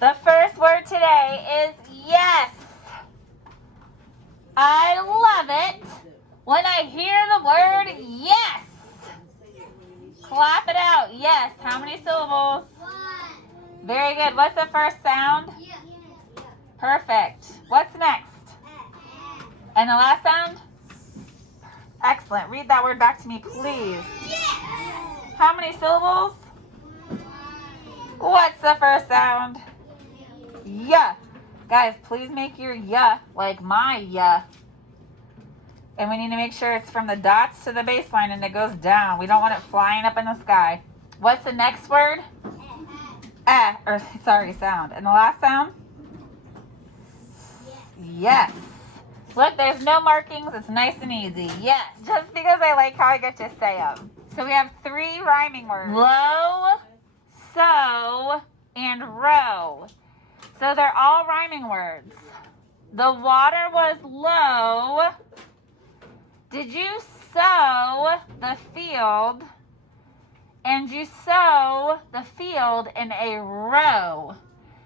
The first word today is yes. I love it when I hear the word yes. Clap it out. Yes. How many syllables? Very good. What's the first sound? Perfect. What's next? And the last sound? Excellent. Read that word back to me, please. How many syllables? What's the first sound? Yeah. Guys, please make your yeah like my yeah. And we need to make sure it's from the dots to the baseline and it goes down. We don't want it flying up in the sky. What's the next word? Sound. And the last sound? Yes. Look, there's no markings. It's nice and easy. Yes. Just because I like how I get to say them. So we have 3 rhyming words. Low, so, and row. So they're all rhyming words. The water was low. Did you sow the field? And you sow the field in a row.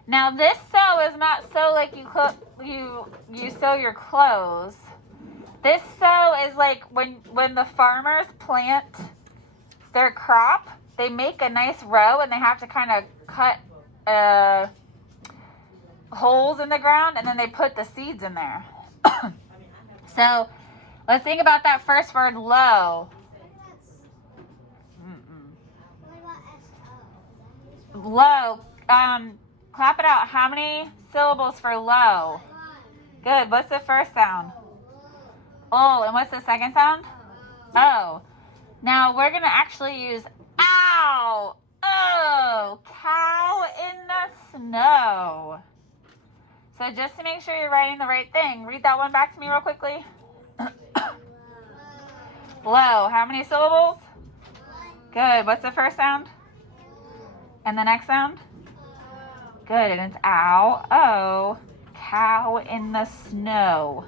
Now this sow is not sow like you sew your clothes. This sow is like when the farmers plant their crop, they make a nice row and they have to kind of cut holes in the ground and then they put the seeds in there. So let's think about that first word, low. Low. Clap it out. How many syllables for low? Good. What's the first sound? Oh. And what's the second sound? Oh. Now we're going to actually use ow. Oh. Cow in the snow. So just to make sure you're writing the right thing, read that one back to me real quickly. Low. How many syllables? Good. What's the first sound? And the next sound? Good. And it's ow, oh, cow in the snow.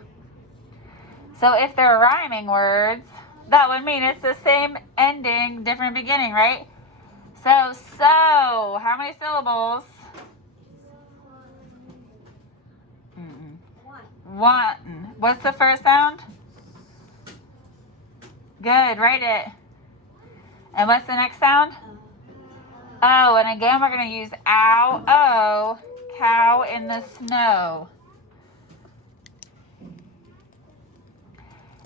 So if they're rhyming words, that would mean it's the same ending, different beginning, right? So, how many syllables? One. What's the first sound? Good. Write it. And what's the next sound? Oh, and again, we're going to use ow, oh, cow in the snow.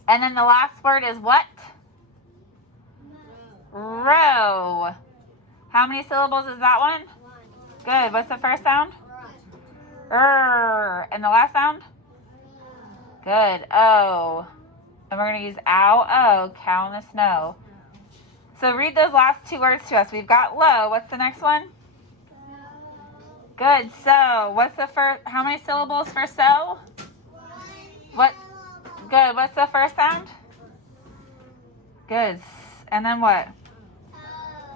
And then the last word is what? Row. How many syllables is that one? Good. What's the first sound? And the last sound? Good. Oh. And we're going to use ow, oh, cow in the snow. So read those last 2 words to us. We've got low. What's the next one? Good. So, what's the first? How many syllables for so? What? Good. What's the first sound? Good. And then what?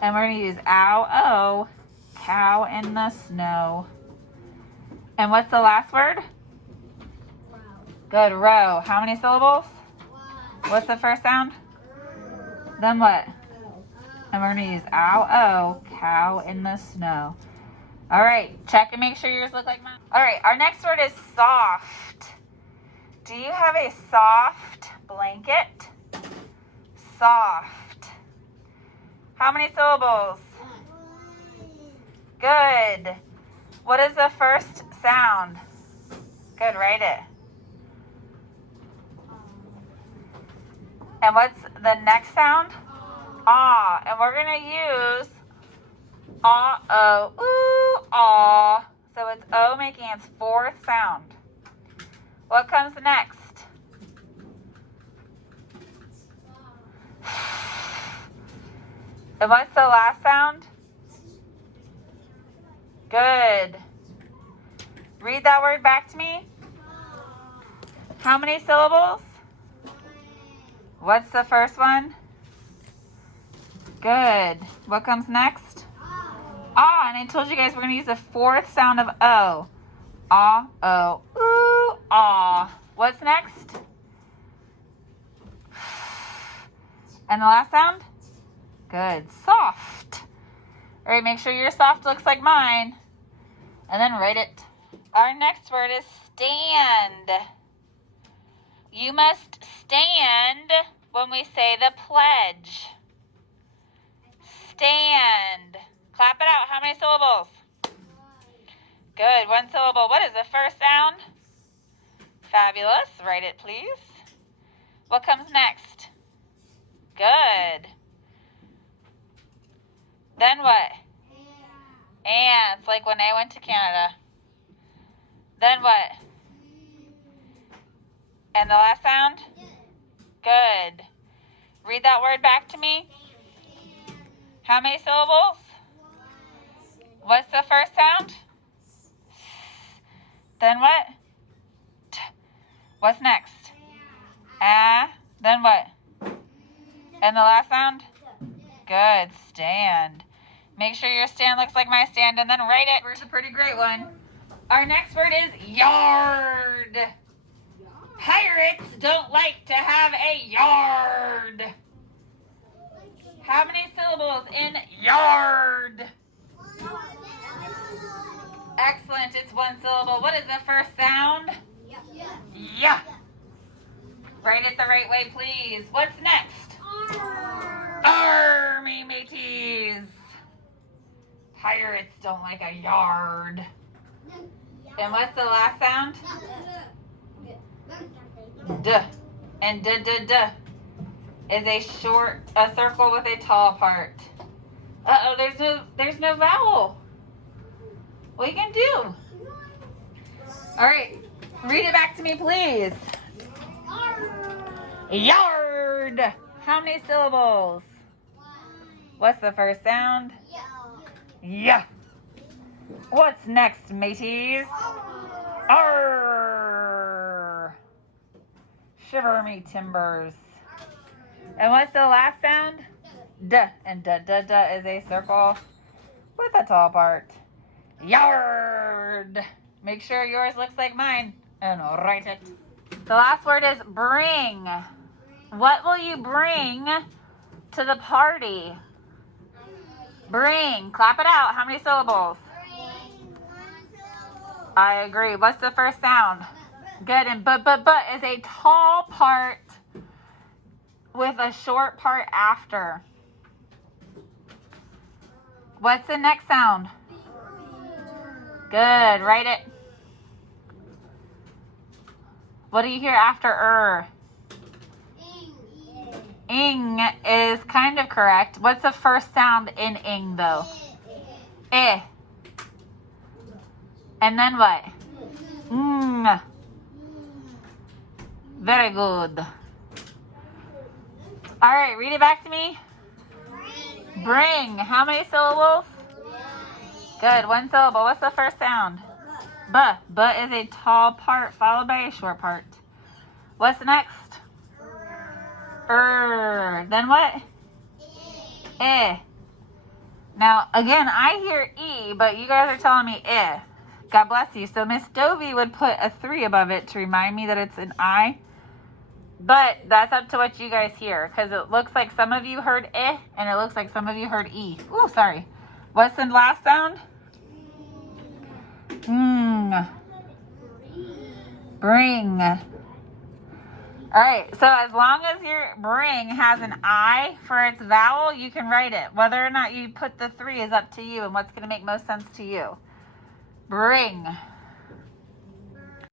And we're going to use ow, oh, cow in the snow. And what's the last word? Good. Row. How many syllables? What's the first sound? Then what? And we're going to use ow, oh, cow in the snow. All right, check and make sure yours look like mine. All right, our next word is soft. Do you have a soft blanket? Soft. How many syllables? Good. What is the first sound? Good, write it. And what's the next sound? Ah, and we're going to use ah, oh, ooh, ah. So it's O making its 4th sound. What comes next? And what's the last sound? Good. Read that word back to me. How many syllables? What's the first one? Good. What comes next? Ah, and I told you guys we're going to use the 4th sound of O. Ah, oh, ooh, ah. What's next? And the last sound? Good. Soft. All right, make sure your soft looks like mine. and then write it. Our next word is stand. You must stand when we say the pledge. Stand. Clap it out. How many syllables? Good. One syllable. What is the first sound? Fabulous. Write it, please. What comes next? Good. Then what? Ants, like when I went to Canada. Then what? And the last sound? Good. Read that word back to me. How many syllables? What's the first sound? Then what? T. What's next? Ah. Then what? And the last sound? Good. Stand. Make sure your stand looks like my stand and then write it. Where's a pretty great one? Our next word is yard. Pirates don't like to have a yard. How many syllables in yard? Excellent. It's one syllable. What is the first sound? Yeah. Write it the right way, please. What's next? Army mateys. Pirates don't like a yard. And what's the last sound? Duh. And duh is a circle with a tall part. Uh-oh, there's no vowel. What are you gonna do? All right, read it back to me, please. Yard. How many syllables? What's the first sound? Yeah. What's next, mateys? Arr. Shiver me timbers. And what's the last sound? Duh. And duh is a circle with a tall part. Yard. Make sure yours looks like mine and write it. The last word is bring. What will you bring to the party? Bring. Clap it out. How many syllables? I agree. What's the first sound? Good. And but is a tall part with a short part after. What's the next sound? Good. Write it. What do you hear after Ing is kind of correct. What's the first sound in ing, though? Eh. And then what? Mm. Very good. All right, read it back to me. Bring. How many syllables? Good, one syllable. What's the first sound? B. B is a tall part followed by a short part. What's next? Then what? Eh. Now, again, I hear E, but you guys are telling me eh. God bless you. So Miss Dovey would put a 3 above it to remind me that it's an I. But that's up to what you guys hear, because it looks like some of you heard eh, and it looks like some of you heard E. Ooh, sorry. What's the last sound? Bring. All right, so as long as your bring has an I for its vowel, you can write it. Whether or not you put the 3 is up to you and what's going to make most sense to you. Bring.